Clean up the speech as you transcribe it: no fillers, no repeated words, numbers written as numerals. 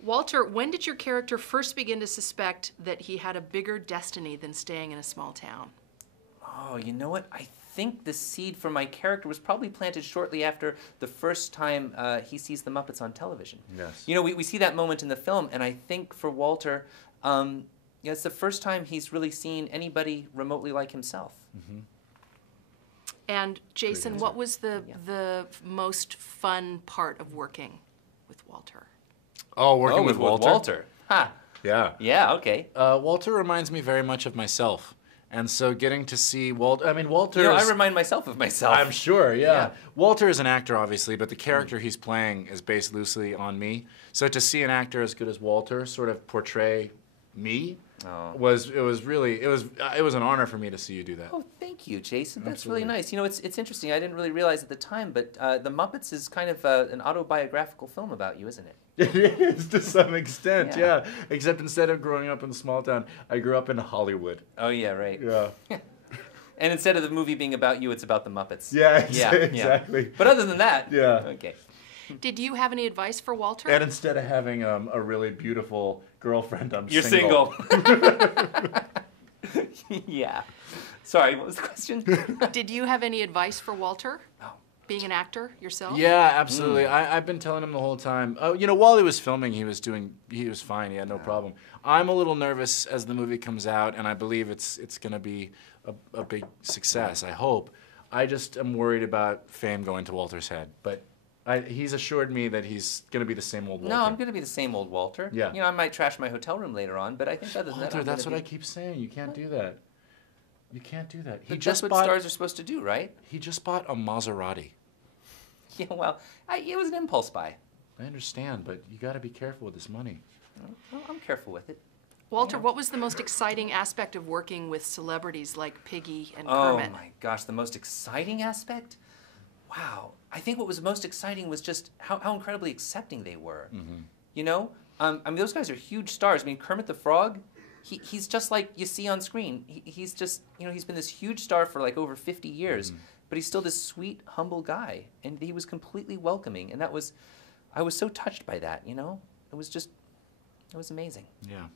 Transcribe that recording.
Walter, when did your character first begin to suspect that he had a bigger destiny than staying in a small town? Oh, you know what? I think the seed for my character was probably planted shortly after the first time he sees the Muppets on television. Yes. You know, we see that moment in the film, and I think for Walter, it's the first time he's really seen anybody remotely like himself. Mm-hmm. And Jason, what was the most fun part of working with Walter? Oh, working with Walter? Walter. Ha. Yeah. Yeah, okay. Walter reminds me very much of myself. And so getting to see Walter, I mean, Walter You know, I remind myself of myself. I'm sure, yeah. Walter is an actor, obviously, but the character he's playing is based loosely on me. So to see an actor as good as Walter sort of portray me was an honor for me to see you do that. Oh, thank you, Jason. That's Absolutely. really nice. You know, it's interesting. I didn't really realize at the time, but The Muppets is kind of an autobiographical film about you, isn't it? It is to some extent, Yeah. yeah. Except instead of growing up in a small town, I grew up in Hollywood. Oh, yeah, right. Yeah. And instead of the movie being about you, it's about the Muppets. Yeah, Yeah, exactly. But other than that, Yeah. okay. Did you have any advice for Walter? And instead of having a really beautiful girlfriend, I'm You're single. Yeah. Sorry, what was the question? Did you have any advice for Walter? Being an actor yourself? Yeah, absolutely. I've been telling him the whole time. You know, while he was filming, he was fine. He had no problem. I'm a little nervous as the movie comes out, and I believe it's going to be a big success. I hope. I just am worried about fame going to Walter's head, but he's assured me that he's going to be the same old Walter. No, I'm going to be the same old Walter. Yeah. You know, I might trash my hotel room later on, but I think other than that, Walter, I'm that's gonna what I be... keep saying. You can't do that. You can't do that. But that's what stars are supposed to do, right? He just bought a Maserati. Yeah, well, it was an impulse buy. I understand, but you got to be careful with this money. Well, I'm careful with it. Walter, what was the most exciting aspect of working with celebrities like Piggy and Oh Kermit? my gosh, the most exciting aspect? Wow. I think what was most exciting was just how incredibly accepting they were. Mm-hmm. You know? I mean, those guys are huge stars. I mean, Kermit the Frog, he's just like you see on screen. He's just, you know, he's been this huge star for like over 50 years, but he's still this sweet, humble guy. And he was completely welcoming. And I was so touched by that, you know? It was amazing. Yeah.